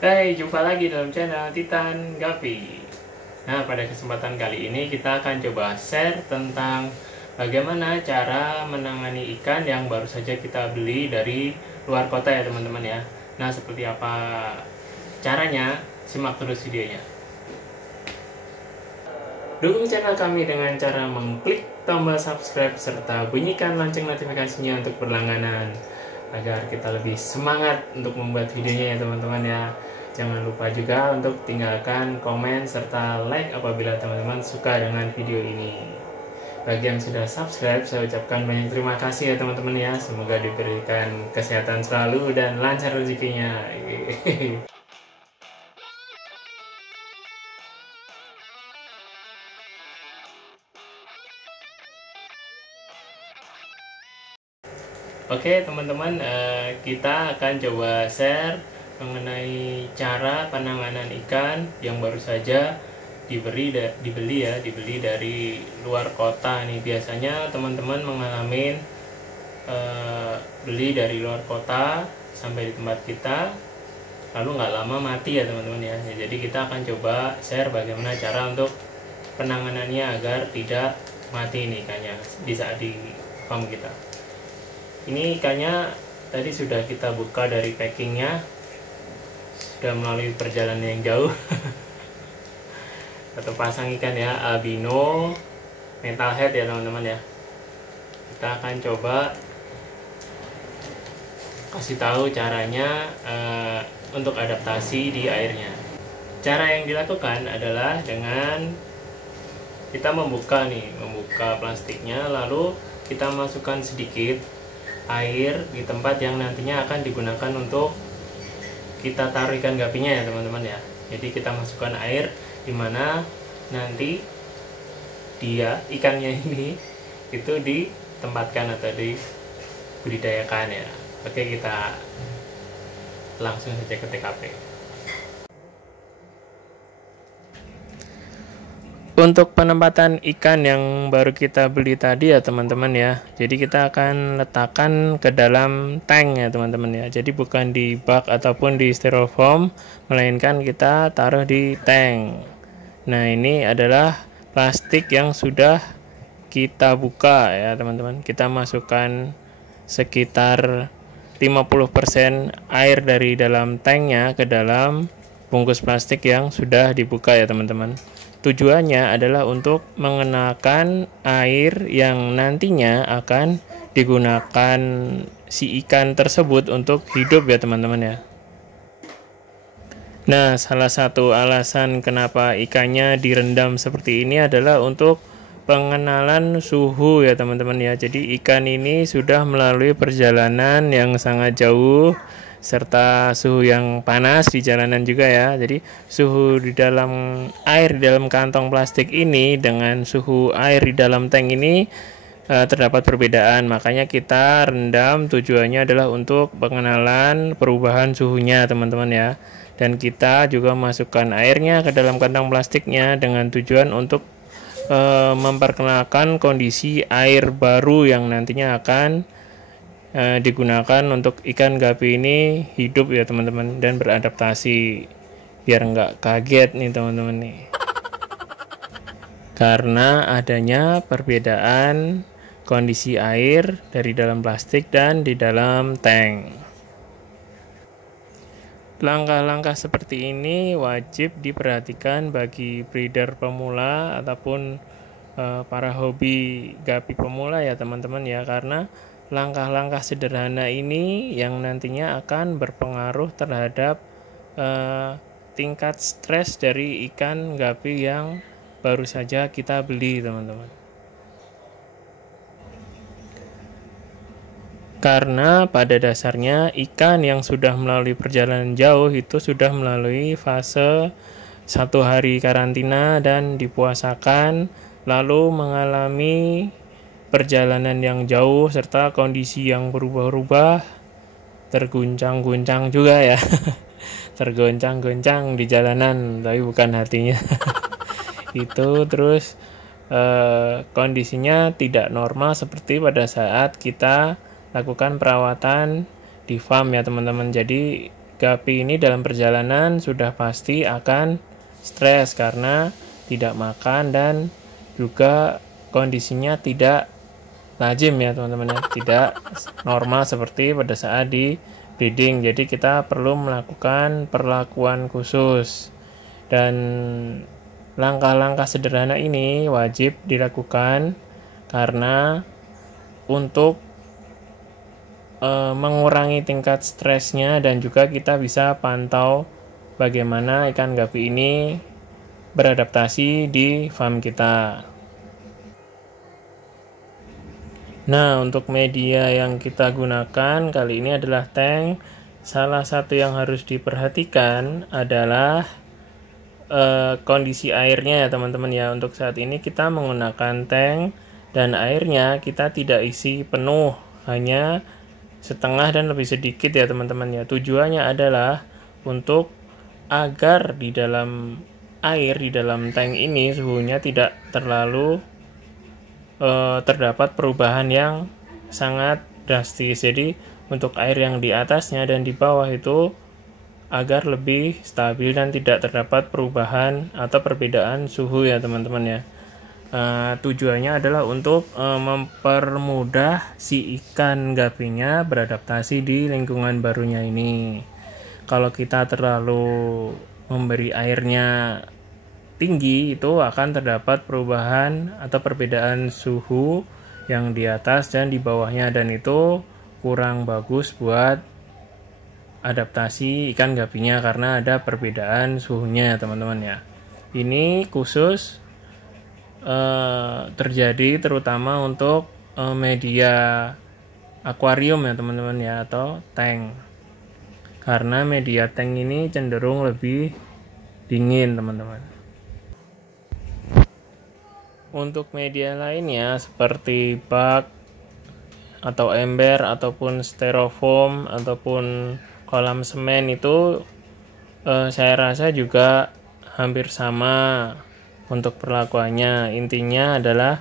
Hai, jumpa lagi dalam channel Titan Gapi. Nah, pada kesempatan kali ini kita akan coba share tentang bagaimana cara menangani ikan yang baru saja kita beli dari luar kota ya teman-teman ya. Nah, seperti apa caranya? Simak terus videonya. Dukung channel kami dengan cara mengklik tombol subscribe serta bunyikan lonceng notifikasinya untuk berlangganan agar kita lebih semangat untuk membuat videonya ya teman-teman ya. Jangan lupa juga untuk tinggalkan komen serta like apabila teman-teman suka dengan video ini. Bagi yang sudah subscribe, saya ucapkan banyak terima kasih ya teman-teman ya. Semoga diberikan kesehatan selalu dan lancar rezekinya. Oke teman-teman, kita akan coba share mengenai cara penanganan ikan yang baru saja dibeli dari luar kota nih. Biasanya teman-teman mengalami beli dari luar kota sampai di tempat kita, lalu nggak lama mati ya teman-teman ya. Jadi kita akan coba share bagaimana cara untuk penanganannya agar tidak mati nih ikannya di saat di farm kita. Ini ikannya tadi sudah kita buka dari packingnya, sudah melalui perjalanan yang jauh. Satu pasang ikan ya, albino metalhead ya teman-teman ya. Kita akan coba kasih tahu caranya untuk adaptasi di airnya. Cara yang dilakukan adalah dengan kita membuka plastiknya, lalu kita masukkan sedikit air di tempat yang nantinya akan digunakan untuk kita taruh ikan gapinya ya teman-teman ya. Jadi kita masukkan air di mana nanti ikannya ini itu ditempatkan atau dibudidayakan ya. Oke, kita langsung saja ke TKP. Untuk penempatan ikan yang baru kita beli tadi ya teman-teman ya, jadi kita akan letakkan ke dalam tank ya teman-teman ya. Jadi bukan di bak ataupun di styrofoam, melainkan kita taruh di tank. Nah, ini adalah plastik yang sudah kita buka ya teman-teman. Kita masukkan sekitar 50% air dari dalam tanknya ke dalam bungkus plastik yang sudah dibuka ya teman-teman. Tujuannya adalah untuk mengenakan air yang nantinya akan digunakan si ikan tersebut untuk hidup ya teman-teman ya. Nah, salah satu alasan kenapa ikannya direndam seperti ini adalah untuk pengenalan suhu ya teman-teman ya. Jadi ikan ini sudah melalui perjalanan yang sangat jauh serta suhu yang panas di jalanan juga ya. Jadi suhu di dalam air di dalam kantong plastik ini dengan suhu air di dalam tank ini terdapat perbedaan. Makanya kita rendam, tujuannya adalah untuk pengenalan perubahan suhunya teman-teman ya. Dan kita juga masukkan airnya ke dalam kantong plastiknya dengan tujuan untuk memperkenalkan kondisi air baru yang nantinya akan digunakan untuk ikan gapi ini hidup ya teman-teman dan beradaptasi, biar nggak kaget nih teman-teman nih karena adanya perbedaan kondisi air dari dalam plastik dan di dalam tank. Langkah-langkah seperti ini wajib diperhatikan bagi breeder pemula ataupun para hobi gapi pemula ya teman-teman ya, karena langkah-langkah sederhana ini yang nantinya akan berpengaruh terhadap tingkat stres dari ikan gapi yang baru saja kita beli teman-teman. Karena pada dasarnya ikan yang sudah melalui perjalanan jauh itu sudah melalui fase 1 hari karantina dan dipuasakan, lalu mengalami perjalanan yang jauh serta kondisi yang berubah-ubah, terguncang-guncang juga ya. Tergoncang-goncang di jalanan, tapi bukan hatinya. Itu terus kondisinya tidak normal seperti pada saat kita lakukan perawatan di farm ya teman-teman. Jadi gapi ini dalam perjalanan sudah pasti akan stres karena tidak makan dan juga kondisinya tidak lazim ya teman-teman ya, tidak normal seperti pada saat di breeding. Jadi kita perlu melakukan perlakuan khusus, dan langkah-langkah sederhana ini wajib dilakukan karena untuk mengurangi tingkat stresnya, dan juga kita bisa pantau bagaimana ikan gapi ini beradaptasi di farm kita. Nah, untuk media yang kita gunakan kali ini adalah tank. Salah satu yang harus diperhatikan adalah kondisi airnya ya teman-teman ya. Untuk saat ini kita menggunakan tank dan airnya kita tidak isi penuh, hanya setengah dan lebih sedikit ya teman-teman ya. Tujuannya adalah untuk agar di dalam air di dalam tank ini suhunya tidak terlalu terdapat perubahan yang sangat drastis. Jadi untuk air yang di atasnya dan di bawah itu agar lebih stabil dan tidak terdapat perubahan atau perbedaan suhu ya teman-teman ya. Tujuannya adalah untuk mempermudah si ikan gapinya beradaptasi di lingkungan barunya ini. Kalau kita terlalu memberi airnya tinggi, itu akan terdapat perubahan atau perbedaan suhu yang di atas dan di bawahnya, dan itu kurang bagus buat adaptasi ikan gapinya karena ada perbedaan suhunya teman-teman ya. Ini khusus terjadi terutama untuk media akuarium ya teman-teman ya, atau tank, karena media tank ini cenderung lebih dingin teman-teman. Untuk media lainnya seperti bak atau ember ataupun styrofoam ataupun kolam semen itu saya rasa juga hampir sama untuk perlakuannya. Intinya adalah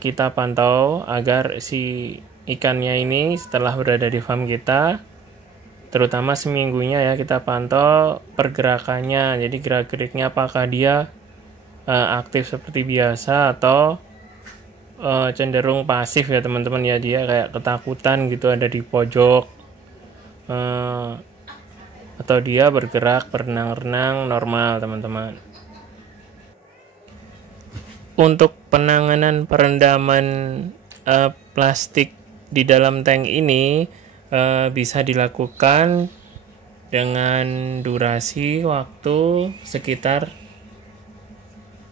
kita pantau agar si ikannya ini setelah berada di farm kita, terutama seminggunya ya, kita pantau pergerakannya. Jadi gerak-geriknya apakah dia aktif seperti biasa atau cenderung pasif ya teman-teman ya, dia kayak ketakutan gitu ada di pojok, atau dia bergerak berenang-renang normal teman-teman. Untuk penanganan perendaman plastik di dalam tank ini bisa dilakukan dengan durasi waktu sekitar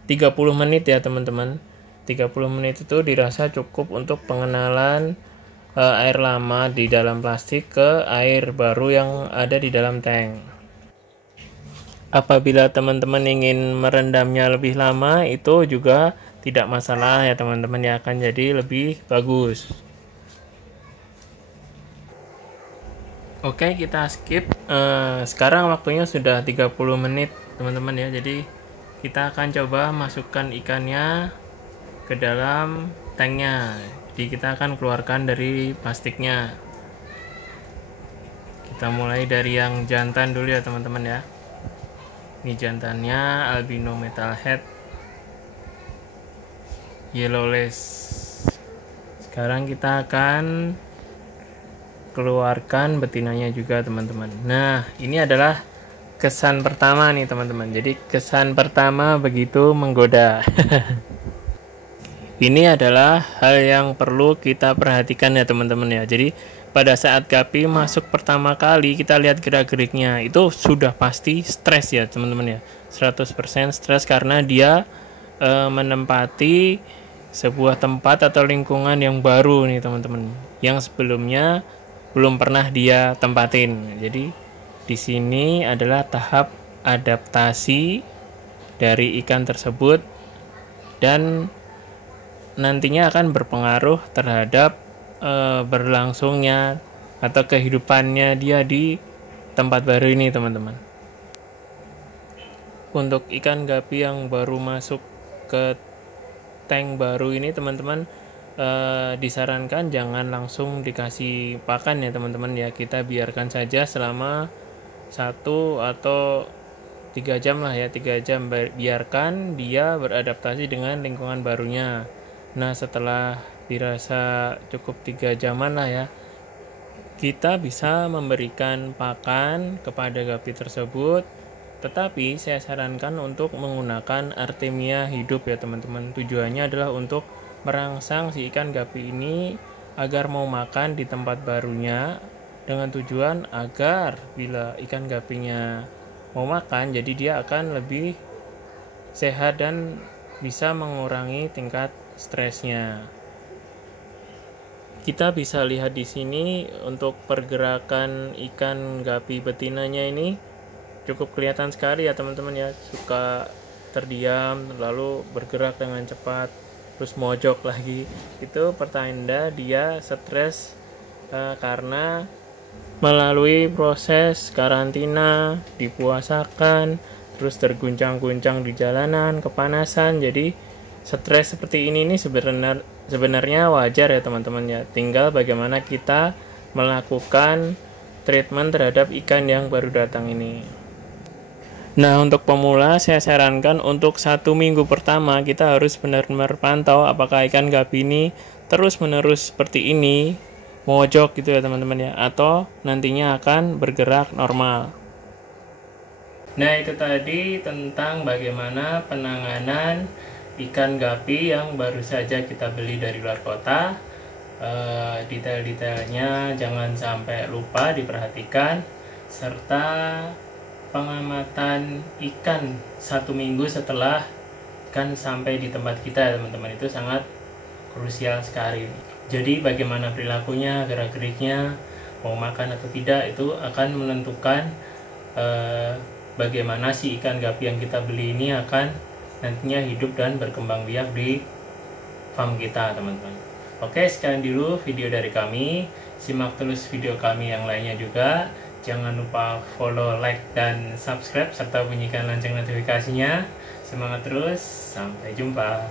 30 menit ya teman-teman. 30 menit itu dirasa cukup untuk pengenalan air lama di dalam plastik ke air baru yang ada di dalam tank. Apabila teman-teman ingin merendamnya lebih lama, itu juga tidak masalah ya teman-teman ya, akan jadi lebih bagus. Oke, kita skip. Sekarang waktunya sudah 30 menit teman-teman ya. Jadi kita akan coba masukkan ikannya ke dalam tanknya. Jadi kita akan keluarkan dari plastiknya. Kita mulai dari yang jantan dulu ya teman-teman ya. Ini jantannya albino metalhead yellowlace. Sekarang kita akan keluarkan betinanya juga teman-teman. Nah, ini adalah kesan pertama nih teman-teman. Jadi kesan pertama begitu menggoda. Ini adalah hal yang perlu kita perhatikan ya teman-teman ya. Jadi pada saat gapi masuk pertama kali, kita lihat gerak-geriknya, itu sudah pasti stres ya teman-teman ya. 100% stres karena dia menempati sebuah tempat atau lingkungan yang baru nih teman-teman, yang sebelumnya belum pernah dia tempatin. Jadi di sini adalah tahap adaptasi dari ikan tersebut dan nantinya akan berpengaruh terhadap berlangsungnya atau kehidupannya dia di tempat baru ini teman-teman. Untuk ikan gapi yang baru masuk ke tank baru ini teman-teman, disarankan jangan langsung dikasih pakan ya teman-teman ya. Kita biarkan saja selama 1 atau 3 jam lah ya, 3 jam, biarkan dia beradaptasi dengan lingkungan barunya. Nah, setelah dirasa cukup 3 jaman lah ya, kita bisa memberikan pakan kepada gapi tersebut, tetapi saya sarankan untuk menggunakan Artemia hidup ya teman-teman. Tujuannya adalah untuk merangsang si ikan gapi ini agar mau makan di tempat barunya, dengan tujuan agar bila ikan gapinya mau makan, jadi dia akan lebih sehat dan bisa mengurangi tingkat stresnya. Kita bisa lihat di sini untuk pergerakan ikan gapi betinanya ini cukup kelihatan sekali ya teman-teman ya, suka terdiam lalu bergerak dengan cepat terus mojok lagi. Itu pertanda dia stres karena melalui proses karantina, dipuasakan, terus terguncang-guncang di jalanan, kepanasan. Jadi stres seperti ini nih sebenarnya wajar ya teman-teman ya. Tinggal bagaimana kita melakukan treatment terhadap ikan yang baru datang ini. Nah, untuk pemula saya sarankan untuk 1 minggu pertama kita harus benar-benar pantau apakah ikan gapi ini terus-menerus seperti ini, mojok gitu ya teman-teman ya, atau nantinya akan bergerak normal. Nah, itu tadi tentang bagaimana penanganan ikan gapi yang baru saja kita beli dari luar kota. Detail-detailnya jangan sampai lupa diperhatikan, serta pengamatan ikan 1 minggu setelah ikan sampai di tempat kita ya teman-teman, itu sangat krusial sekali. Jadi bagaimana perilakunya, gerak-geriknya, mau makan atau tidak, itu akan menentukan bagaimana si ikan gapi yang kita beli ini akan nantinya hidup dan berkembang biak di farm kita teman-teman. Oke, sekian dulu video dari kami. Simak terus video kami yang lainnya juga. Jangan lupa follow, like, dan subscribe serta bunyikan lonceng notifikasinya. Semangat terus, sampai jumpa.